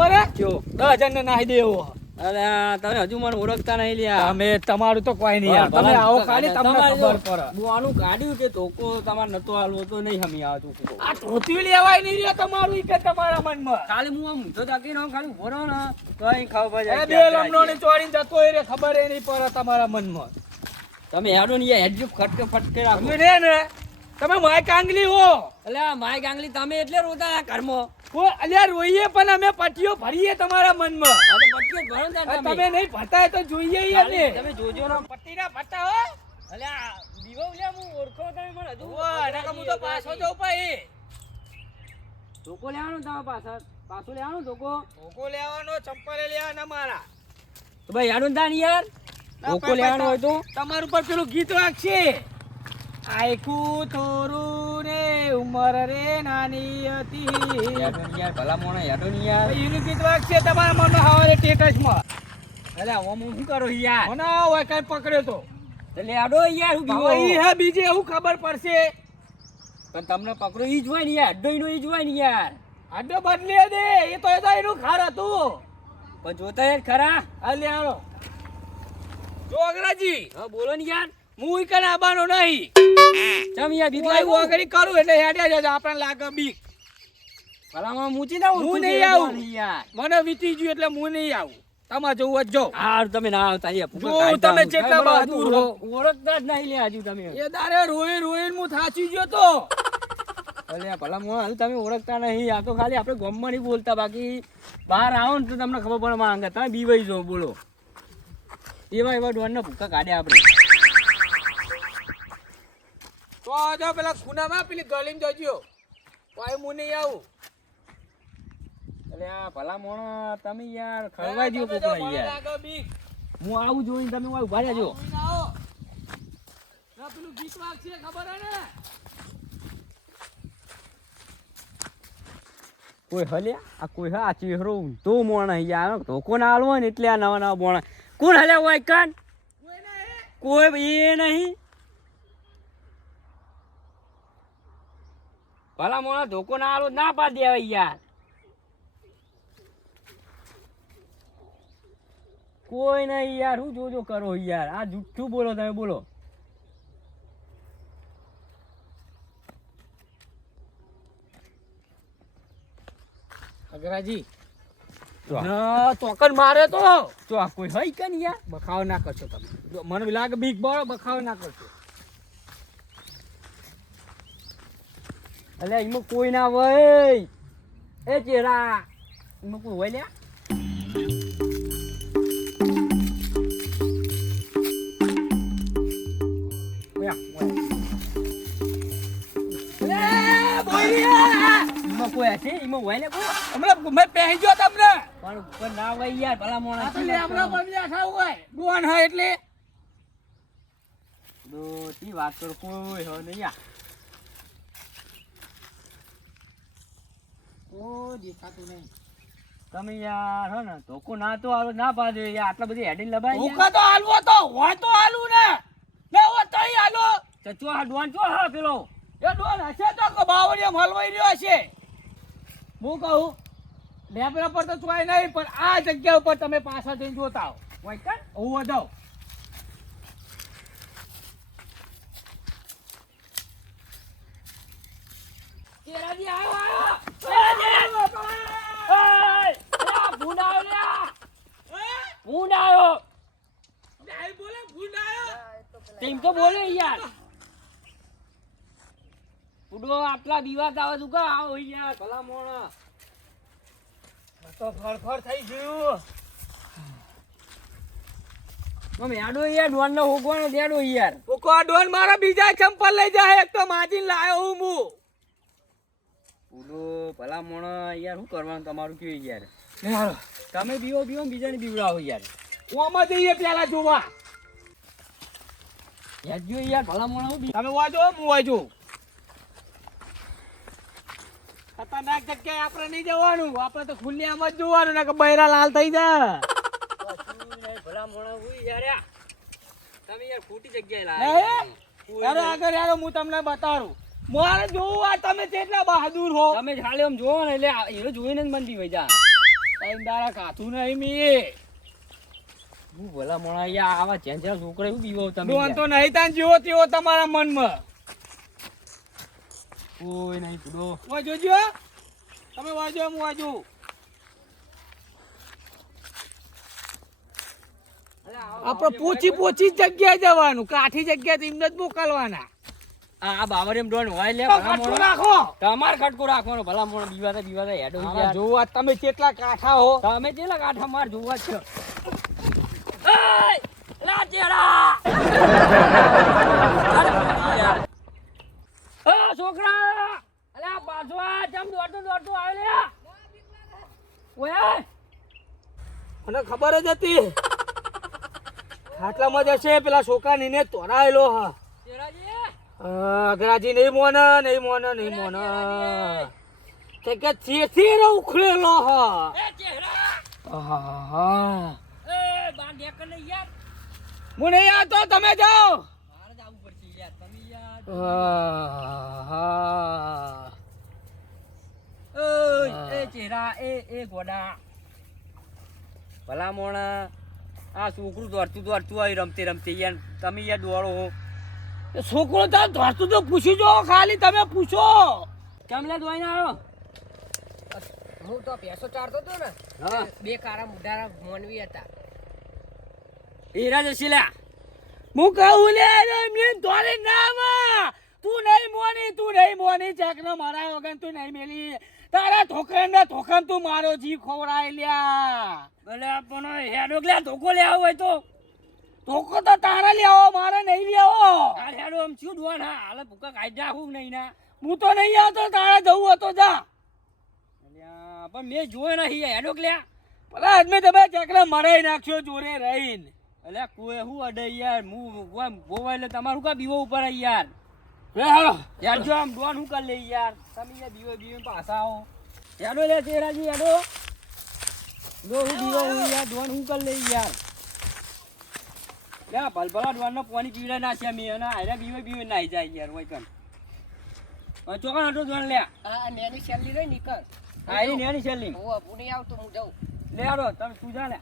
ખબર હે જો 10,000 ને નાહી દેવો. અરે તમે હજુ મને ઓળખતા નહીં લ્યા. તમે તમારું તો કોઈ નહીં યાર. તમે આવો ખાલી તમને ખબર પડે. હું આનું કાઢ્યું કે ધોકો તમારે નતો હાલવો તો નહીં હમી આવતું. આ ટોટી લેવાય નહીં રે તમારું ઈ કે તમારા મનમાં. ખાલી હું આમ ઊંધો તાકી રહું, ખાલી ઉભો રહો ને તો અહીં ખબર એ પડે બે લમણોની ચોરીને જતો હોય રે ખબર એ નહીં પડે તમારા મનમાં. તમે હેડો ને યાર હેડજો ફટકે ફટકે રાખો. તમે રે ને તમે માય કાંગલી હો. એટલે આ માય ગાંગલી તમે એટલે રોતા આ ઘરમાં. ઓ અલ્યા રોઈએ પણ અમે પટીઓ ભરીએ તમારા મનમાં. આ તો પટ્ટીઓ ભરો ને આ તમે. તમે નહીં ભટાય તો જોઈએ યાર ને. તમે જોજો ને પટ્ટીના ભટા હો. એટલે આ દીવો લ્યા હું ઓળખો તમે મને હજુ ઓવા નકા હું તો પાછો જઉં ભાઈ. ધોકો લેવાનો તમે પાછો લેવાનો ધોકો. ભોગો લેવાનો ચંપલે લેવાના મારા. તો ભાઈ યાડો ને યાર ધોકો લેવાનો હોય તો તમારું પર પેલું ગીત વાગશે. આયકું થોરું રે ઉમર રે નાની હતી. યાડો ને યાર ભલા મોણા યાડો ને યાર. એનું ગીત વાગશે તમારા મનમાં હવારે ટેટસમાં. એટલે આમ શું કરો યાર. મને હોય કઈ પકડ્યો તો એટલે યાડો યાર હું બીવો. હવે ઈ હે બીજે એવું ખબર પડશે. પણ તમને પકડો ઈ જ હોય ને યાર. અડ્ડો ઈ જ હોય ને યાર. આડો બદલી દે એ તો એનું ખાર હતું. પણ જોતા યાર ખરા. હાલે આવો જો અગ્રાજી. હા બોલો ને યાર. હું કને આવવાનો નહીં. ચમ યાર બીક હું લાગ્યું આગળ કરું એટલે હેડ્યા જજો આપણને લાગે બીક. ભલા માં મૂચી ના હું નહીં આવું. યાર. મને વીતી ગયું એટલે હું નહીં આવું. તમારે જવું જ જો. હાર તમે ના આવતા યાર. જો તમે જેટલા બહાદુર હો. ઓળખતા જ નહીં લે હજુ તમે. એ દારે રોઈ રોઈને હું થાચી ગયો તો. અલે ભલા મોણા હજુ તમે ઓળખતા નહીં. આ તો ખાલી આપણે ગામમાં નહીં બોલતા, બાકી બહાર આવો ને તો તમને ખબર પડે માંગે તમે બીવાઈ જો બોલો. એવા એવા ડોનના ભૂકા કાઢ્યા આપણે. તો જો પેલા ખૂનામાં પેલી ગલીમાં જજો. કોઈ હું નહીં આવું. એટલે આ ભલા મોણા તમે યાર ખરવાઈ દો કોકલા યાર. લાગે બીક. હું આવું જોઈને તમે ઉભા રહેજો. પેલું ગીત વાગશે ખબર હે ને. કોઈ હલ્યા આ કોઈ હા ચહેરો તો મોણા યાર ધોકો ના આલવો ને એટલે આ નવા નવા મોણા કોણ હલ્યા હોય કાન કોઈ એ નહીં. ભલા મોણા ધોકો ના આલો ના પા દેવાય યાર. કોઈ નહીં યાર. શું જોજો કરો યાર. આ જુઠ્ઠું બોલો તમે બોલો. અગરાજી ના તોકન મારે તો તો આ કોઈ હોય કે યાર. બખાવ ના કરશો તમે. જો મને લાગે બીક બળો બખાવ ના કરશો. અલ્યા એમાં કોઈ ના હોય. એ ચેરા એમાં કોઈ હોય લ્યા. એમાં કોઈ હશે એમાં હોય ને કોઈ. હમણાં મેં પહેરી ગયો તમને. પણ ઉપર ના હોય યાર ભલા મોણા. આ તો લેમડા પર બેઠા હોય ડોન હા એટલે દો તી વાત કરો કોઈ હો નહીં યાર. ઓ દેખાતું નહીં. તમે યાર હો ને ધોકો ના તો આલો ના પાડે યાર. આટલા બધી હેડિંગ લબાય ભૂખા તો હાલવો તો હોય તો હાલું ને. ના હોય તો હાલો. ચચો આ ડોન ચો હા પેલો. એ ડોન હશે તો બાવળિયા મલવાઈ રહ્યો હશે. હું કહું લેબડા પર તો ચોય નહીં પણ આ જગ્યા ઉપર તમે પાછળ જઈને જોતા આવો. હોય કાન હું જાઉં. કેરાજી આવ્યો ભૂંડ આવ્યો લ્યા. ભૂંડ આવ્યો. નહીં બોલે ભૂંડ આવ્યો. તેમ તો બોલે યાર. ઉડો આટલા બીવાત આવે તું કા આવો યાર ભલા મોણા. તો ફરફર થઈ ગયું. તમે આડો યાર ડોન નો હોગવાનો દેડો યાર. કોકો ડોન મારા બીજા ચંપલ લઈ જાય. એક તો માજીને લાયો હું. ઉડો ભલા મોણા યાર શું કરવાનું તમારું કેવું યાર. હાલો તમે બીવો બીવો ને બીજાને બીવડાવો યાર. ઓમાં જઈએ પેલા જોવા. યાર જો યાર ભલા મોણા હું તમે વાજો હું વાજો. ખતરનાક જગ્યાએ આપણે નહીં જવાનું. આપણે તો ખુલ્લી આમ જ જોવાનું ને કે બૈરા લાલ થઈ જાય. ભલા મોણા હું યાર. તમે યાર ખોટી જગ્યાએ નહીં? લાયા. અરે આગળ યાર હું તમને બતાડું. મારે જોવું આ તમે કેટલા બહાદુર હો. તમે ખાલી આમ જોવો ને એટલે હીરો જોઈને જ મન બીવાઈ જા. ત્રણ દાડા કાથું નહીં મી હું ભલા મોણા યાર આવા ચેન્ચા છોકરા એવું બીવો તમે ડોન તો નહીં તાન જેવો તેવો તમારા મનમાં કોઈ નહીં પૂડો વાજોજો તમે વાજો હું વાજુ આપણે પૂછી પૂછી જગ્યાએ જવાનું કાઠી જગ્યાએ એમને જ મોકલવાના આ બાવર એમ ડોન હોય લે ખટકો રાખો તમાર ખટકો રાખવાનો ભલા મોણા બીવાતા હેડો યાર જોવા તમે કેટલા કાઠા હો તમે કેટલા કાઠા માર જોવા છે એય લા ચેડા આ છોકરા અલ્યા બાજવા જમ દોડતો આવે લે ઓય મને ખબર જ હતી આટલામાં જ હશે પેલા છોકરા નીને તોડાયેલો હા ચેડાજી અગરાજી નહીં મોન તે કે ચેથી ઉખડેલો હા એ ચેહરા આહા એ બાર નેકર ને યાર હું નહીં આવતો તમે જાઓ મારે જ આવવું પડશે યાર તમે યાર આહા એ ચેહરા એ ગોડા ભલા મોણા આ છોકરું દોડતું આવી રમતે યાર તમે યાર દોડો હો છોકરો તો ધરતું તો પૂછી જો ખાલી તમે પૂછો કેમ લે દોઈને આવ્યો હું તો ભેંસો ચારતો હતો ને હા બે કારા મુઢારા મોનવી હતા હીરા જશે લ્યા હું કહું લે એમને દોડી નામાં તું નહીં મોની ચકનો મારા વગર તું નહીં મેલી તારા ધોકન તું મારો જીવ ખવડાય લ્યા ભલે પણ હેડો લ્યા ધોકો લે આવો હોય તો ધોકો તો તારા લેવો મારે નહીં લેવો આ હેડો આમ શું દોન હા હાલે ભૂકા કાઢી નાખું નહીં ના હું તો નહીં આવતો તારા જવું હતો જા અલ્યા પણ મેં જોયો નહીં હેડો લ્યા પેલા આદમી તમે ચકને મરાઈ નાખ્યો જોરે રહીને અલ્યા કોઈ હું અડે યાર હું બોવાય એટલે તમારું કા બીવો ઉપર આવી યાર લે હાલો યાર જો આમ દોન હું કર લે યાર તમે યાર બીવો પાછા આવો હેડો લે ચેરાજી હેડો દો હું બીવો હું યાર દોન હું કર લે યાર યા ભલભલા દોનનો પાણી પીવડે ના છે મે અને આયરા બીવે નાઈ જાય યાર હોય કન ચોકન હટો દોન લે આ નેની શેલી રહી નીકળ આયરી નેની છેલ્લી હું નહીં આવતો હું જાઉં લે હેડો તમે તું જા લે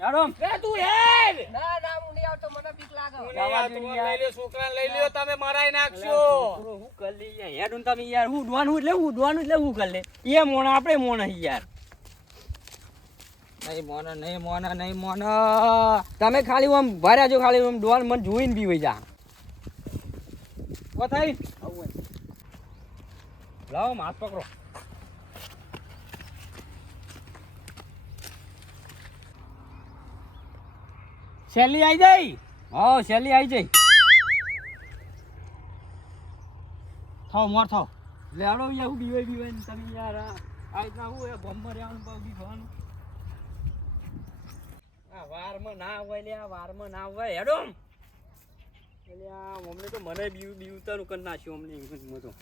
હેડો એ તું હેડ ના હું નહીં આવતો મને બીક લાગે છોકરાને લઈ લ્યો તમે મરાઈ નાખશો હું કર લે યાર હેડો ને તમે યાર હું દોન એટલે હું કર લે એ મોણ આપણે મોણ યાર નહીં મોન તમે ખાલી આમ ભર્યા છો ખાલી આમ ડોન મને જોઈને બી વઈ જા কথাই લાવો માছ પકડો શેલી આવી જાય હા શેલી આવી જાય થાવ મોર થાવ લેડો યાર હું બીવાય ને તમે યાર આ રીતના હું એ ગમમાં રહેવાનું બી થવાનું આ વારમાં ના હોય લે આ વારમાં ના હોય હેડો એટલે આ અમને તો મને બીવતાનું કરી નાખ્યું અમને હું તો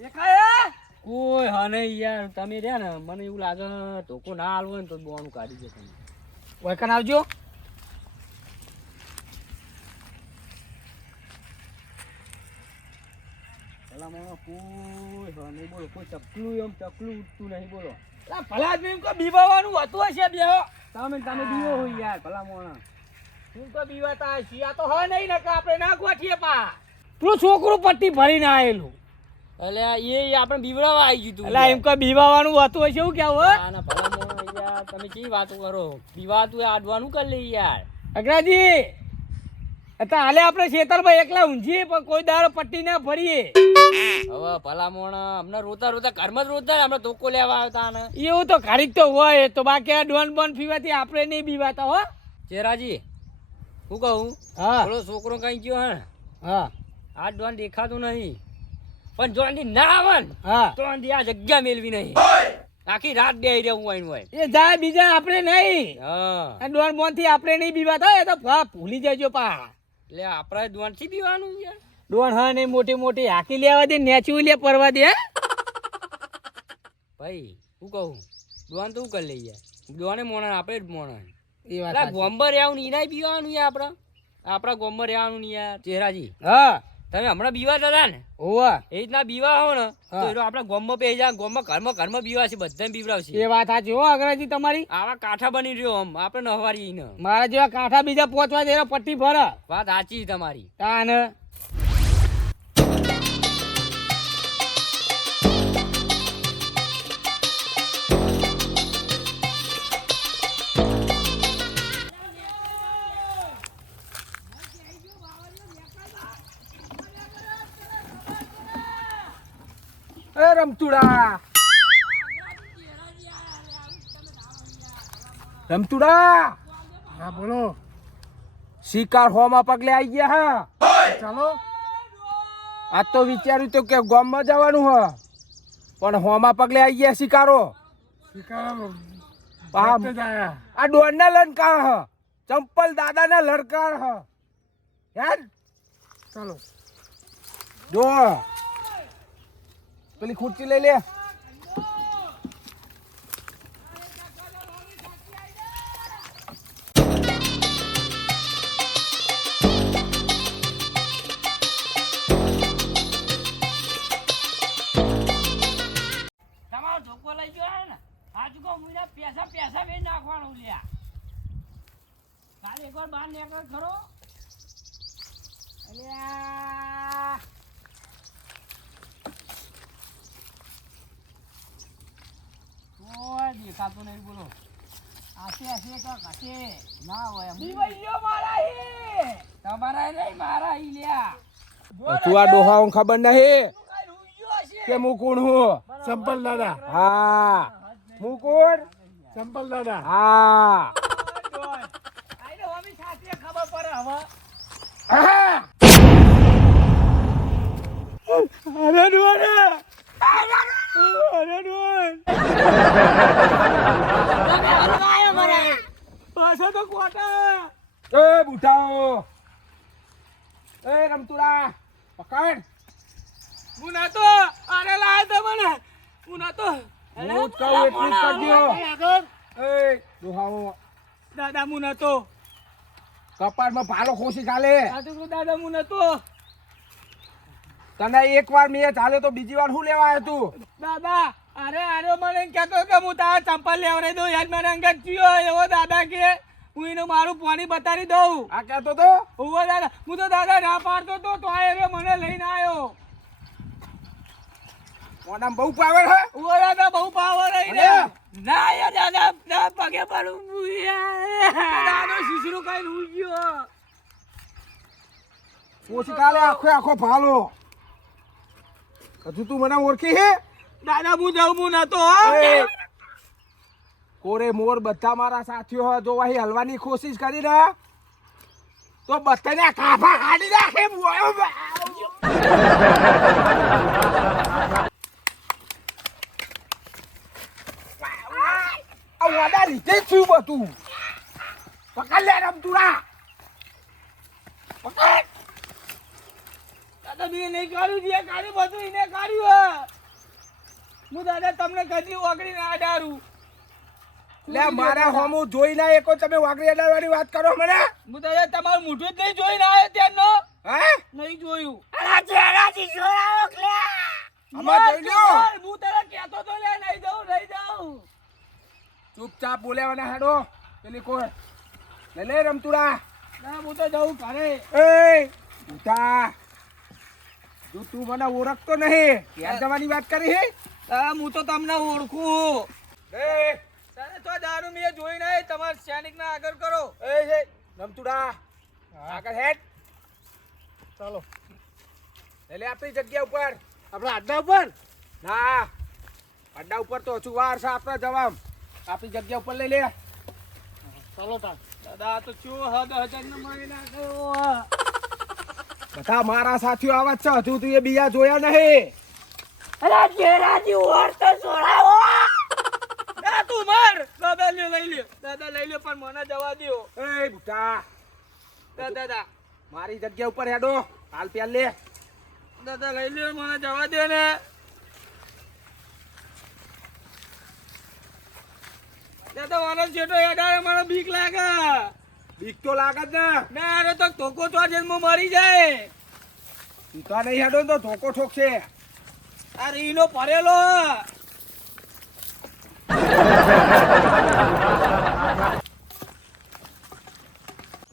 દેખાય કોઈ હા નહીં યાર તમે રહ્યા ને મને એવું લાગે ધોકો ના હાલવો ને તો બોનું કાઢી દે તમે વૈકન આવજો પેલા મને કોઈ હા નહીં બોલો કોઈ ચકલું ઉઠતું નહીં બોલો ભલા આદમી કો બીબાવાનું હતું હશે બેહો તમે બીવો હોય યાર ભલા મોણા હું તો બીવાતા હશી આ તો હ નહીં નકા આપણે ના ગોઠીએ પા તું છોકરું પટ્ટી ભરીને આયેલું એટલે એ આપણે બીવડાવા આવી ગયું તું એટલે એમ કો બીવાવાનું હતું હશે એવું કેવું ના ભલા મોણા યાર તમે કેવી વાતો કરો બીવાતું આડવાનું કરી લે યાર અગ્રાજી અત્યારે હાલે આપણે ખેતરમાં એકલા ઊંઝીએ પણ કોઈ દાડો પટ્ટી ના ભરીએ હવે ભલા મોણા અમને રોતા ઘરમાં જ રોતા અમને ધોકો લેવા આવતા ને એવું તો ઘડીક તો હોય તો બાકી આ ડોન બોન પીવાથી આપણે નહીં બીવાતા હો ચેરાજી હું કહું હા થોડો છોકરો કઈ ગયો હે હા આ ડોન દેખાતું નહીં પણ જો આંધી ના આવે ને હા તો આંધી આ જગ્યા મેળવી નહીં આખી રાત બે રહેવું હોય એ જાય બીજા આપણે નહીં હા આ ડોન બોન થી આપણે નહીં બીવાતા એ તો ભૂલી જજો પા એટલે આપડે ડોન થી પીવાનું યાર ડોન હા નહીં મોટી હાકી લેવા દે નેચું લે પરવા દે ભાઈ હું કહું ડોન તો હું કરી લઈએ ડોને મોણા આપણે જ મોણા એ વાત એટલે સાચી. ગોમમાં રહેવાનું ને ઈનાય પીવાનું યાર આપણા ગોમમાં રહેવાનું ને યાર ચહેરાજી હા તમે હમણાં બીવા હતા ને ઓવા એ રીતના બીવા હો ને હા. તો એ આપણા ગોમમાં પે જા ગોમમાં ઘરમાં બીવા છે બધાને બીવડાવશે એ વાત સાચી હો અગ્રજી તમારી. આવા કાંઠા બની રહ્યો આમ આપણે નહવારી ને મારા જેવા કાંઠા બીજા પહોંચવા દે પટ્ટી ભરે વાત સાચી તમારી તાન એ રમતુડા રમતુડા હા બોલો શિકાર હોમાં પગલે આવી ગયા હા ચાલો આજ તો વિચાર્યું તો કે ગામમાં જવાનું હ પણ હોમાં પગલે આવી ગયા શિકારો શિકાર આમ જ આયા આ ડોરના લનકાર હ ચંપલ દાદાના લડકાર હ યાર ચાલો જો પેલી ખુરચી લઈ લે તમારો ધોકો લઈ ગયો ને આજુ કો મુના પૈસા વેચ નાખવાનું લ્યા કાલે એકવાર બહાર નીકળ ખરો અલ્યા કોઈ દેખાતું નહીં બોલો આશે કાક આશે ના હોય બીવાઈયો મારા હે તમારા નહીં મારા ઈ લ્યા તું આ ડોહાઓને ખબર નહીં કે હું કોણ હું ચંપલ દાદા હા હું કોણ ચંપલ દાદા હા ખબર પડે હવે હા. અરે ડોન અરે ડોન પાછા તો કોટા એ બુઢાઓ એ રમતુડા પકડ હું નાતો અરે લાય તે મને હું નાતો હું જ કહું એટલું જ કરજો એ ડોહાઓ દાદા હું નાતો કપાળમાં ભાલો ખોસી ચાલે સાચું દાદા હું નાતો તને એક વાર મેં ચાલે તો બીજી વાર શું લેવા આવ્યો તું દાદા અરે મને કહેતો કે હું તારા ચંપલ લેવડાવી દઉં યાર મારા અંગત ચિયો એવો દાદા કે હું એનું મારું પાણી બતાવી દઉં આ કહેતો તો ઉભો દાદા હું તો દાદા ના પાડતો તો આ એ મને લઈને આવ્યો મોઢામાં બહુ પાવર હે ઉભો દાદા બહુ પાવર રહી રે અરે! ના યાર દાદા ના પગે પડું દાદા શીશરું કઈ ઉઈ ગયો ખોસી કાલે આખો ભાલો હજુ તું મને ઓળખી હે દાદા હું જાઉં હું નતો એ, કોરે મોર બધા મારા સાથીઓ હે, જો અહીં હલવાની કોશિશ કરી ને તો બધાને કાફા કાઢી નાખે આ વાડા લીધે જ છું બધું પકડ લે રમતુડા પકડ દાદા મેં નહીં કાઢ્યું જે કાઢ્યું બધું એને કાઢ્યું હું દાદા તમને કદી ઓગળી ના ડારું લે મારા હોમું જોઈ ના એકો તમે વાગડી અડાડવાની વાત કરો મને હું દાદા તમારું મોઢું જ નહીં જોઈને આવ્યો ત્યારનો હે નહીં જોયું આમાં જોઈ લો હું તને કહેતો તો લે નહીં જાઉં ચૂપચાપ બોલ્યાવાના હેડો પેલી કોઈ લે રમતુડા ના હું તો જાઉં ઘરે એ ઉઠા જો તું મને ઓળખતો નહીં ક્યાં જવાની વાત કરી હે દાદા હું તો તમને ઓળખું એ તને તો દારૂ મેં જોઈ નહીં તમારા સૈનિક ના આગળ કરો એ રમતુડા આગળ હેડ ચાલો લે આપણી જગ્યા ઉપર આપણે આડ્ડા ઉપર ના અડ્ડા ઉપર તો હજુ વાર છે આપણે જવામ આપણી જગ્યા ઉપર લઈ લે ચાલો તાર દાદા આ તો ચો હદ હજાર નો મારી નાખ્યો બધા મારા સાથીઓ આવા જ છે હજુ તું એ બીજા જોયા નહીં અરે જેરાજી ઓર તો છોડાવો દા તું માર દાદા લઈ લે દાદા લઈ લે પણ મને જવા દ્યો એ બુટા દાદા મારી જગ્યા ઉપર હેડો હાલ પ્યાલ લે દાદા લઈ લે મને જવા દે ને દાદા મારો જેટો હેડારે મને બીક લાગે બીક તો લાગે જ ને. ના અરે તો ધોકો તો જન્મ મરી જાય. તું તો નહીં હેડો ને તો ધોકો ઠોકશે. આ રીનો ભરેલો.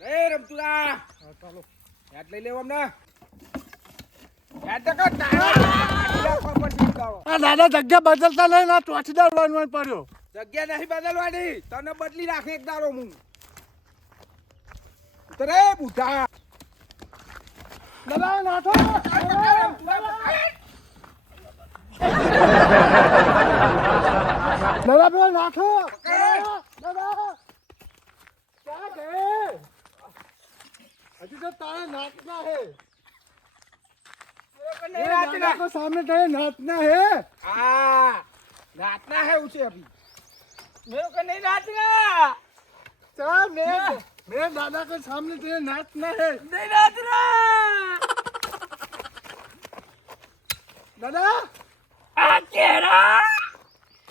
રે રમતુડા. હેડ લઈ લેવો અમને. હેડ તો કર તારા પર ચીકાવો. આ દાદા જગ્યા બદલતા નહીં ના ચોથીદાર વાનવાન પડ્યો. જગ્યા નહીં બદલવાની. તને બદલી નાખે એક દાડો હું. ઉતરે બુઢા. દાદા નાથો દાદા પેલા નાથો દાદા ક્યાં ગયે હજી તો તારા નાચના હે ये दादा को सामने तेरे नाचना है हाँ नाचना है उसे अभी. મેરો કે નહીં નાચના. चल मेरे दादा के सामने तेरे नाचना है નહીં નાચના. दादा આ કેરા.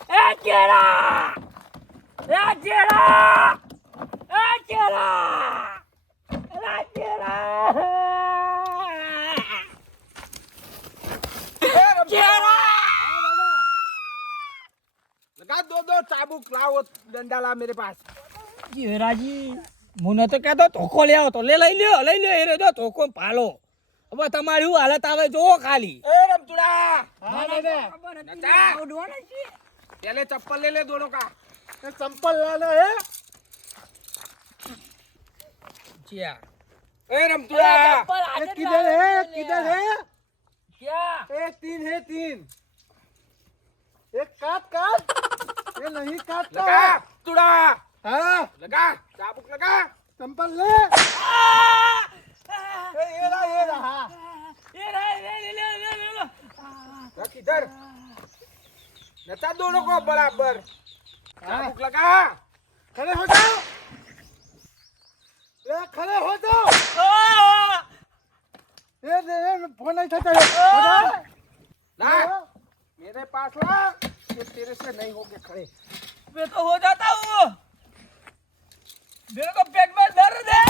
એ કેરા. એ કેરા. એ કેરા. એ કેરા. लगा दो चाबुक लाओ डंडा ला मेरे पास. જીવરાજી મુને તો કહેતો ધોકો લે આવો તો લઈ લ્યો એ રે જો ધોકો પાલો. હવે તમારી શું હાલત આવે જો ખાલી. ए रमतुड़ा हाँ दादा नचा. पहले चप्पल ले ले दोनों का. ये चंपल लाना है જ્યા. ए रमतुड़ा ये किधर है ક્યાં? एक तीन है तीन एक काट ये नहीं काटता लगा है तुड़ा हाँ लगा चाबुक लगा. चंपल ले ये रहा रख इधर. नचा दोनों को बराबर. चाबुक लगा. खड़े हो जाओ ये खड़े हो जाओ ये फोन नहीं था ला मेरे पास ला. ये तेरे से नहीं होंगे खड़े. मैं तो हो जाता हूँ. मेरे को पेट में दर्द है.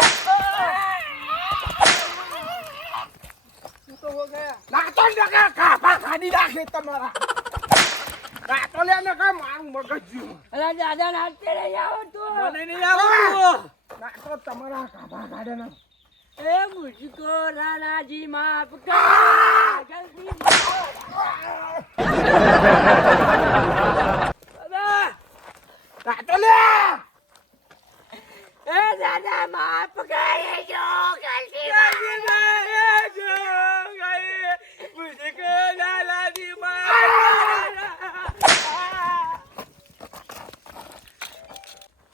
तू तो हो गया नाटो लगा कापा खानी नाखे તમારા. નાટો લે ને કા મારું મગજ જ્યું. અલા દાદા નાચતે નહીં આવતું. મને નહીં આવતું. નાટો તમારા કાપા કાઢે ને. એ મુझको રાણાજી માફ કર જલ્દી દાદા. નાટો લે. એ દાદા માફ કરજો જલ્દી मुझको लाला दी माँ.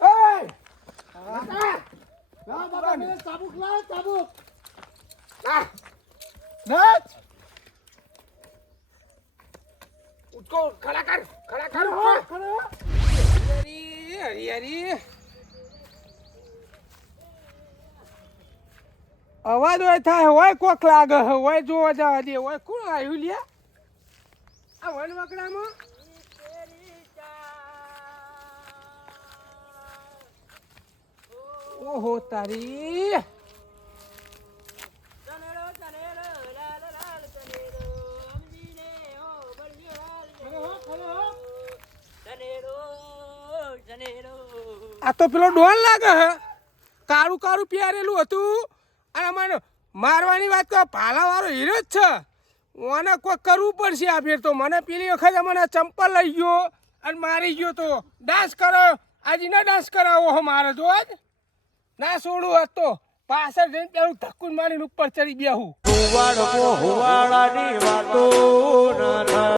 ए ला बाबा मेरे चाबुक ला चाबुक ला नाच उसको खड़ा कर खड़े हो खड़े हो हरी हरी. અવાજ હોય થાય હોય કોક લાગે હોય જોવા જવા દે હોય કોણ આવ્યું લ્યા આ વન વકડામાં. ઓહો તારી. આ તો પેલો ડોન લાગે હે. કાળું કાળું પહેરેલું હતું અને મને મારવાની વાત કરો ભાલાવાળો હીરો જ છે. ઓને કોઈ કરવું પડશે આ ફેર તો. મને પેલી વખત મને ચંપલ લઈ ગયો અને મારી ગયો તો ડાન્સ કરો આજે ના ડાન્સ કરાવો મારે જો આજ ના છોડું હોત તો પાછળ જઈને પેલું ધક્કું મારીને ઉપર ચડી બેહું.